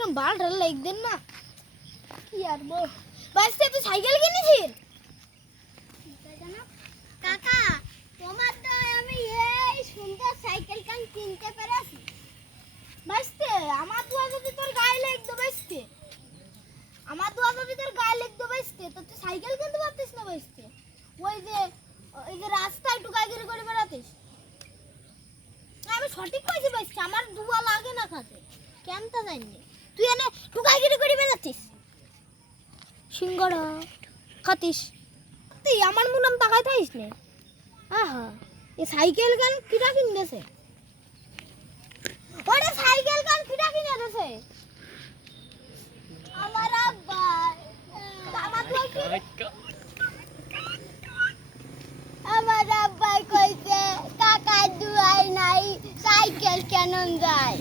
একটা বালটা লাইক দেন না কি আর বল বাইসে তুই সাইকেল কিনেছিস কাকা তোমার তো আমি এই সুন্দর সাইকেল কান কিনতে পেরেছি বাইসে আমার দুয়া যদি তোর গায়ে লাগতো বাইসে আমার দুয়া যদি তোর গায়ে লাগতো বাইসে তো তুই সাইকেল কিনতে পারতিস না বাইসে ওই যে রাস্তায় টুকাই করে বেড়াতিস আমি সঠিক কইছি বাইসে আমার দুয়া লাগে না খাতে কেন তা জানি তুই এনে টুকাইগিরি করে বেড়াচ্ছিস সিঙ্গারা খাতিস তুই আমার মুনাম তাকাই থাইস নে আহা এই সাইকেল গান কিরা কিনতেছে ওরে সাইকেল গান কিরা কিনে দেছে আমার আব্বা আমার আব্বা কইছে কাকা দুয়াই নাই সাইকেল কেন যায়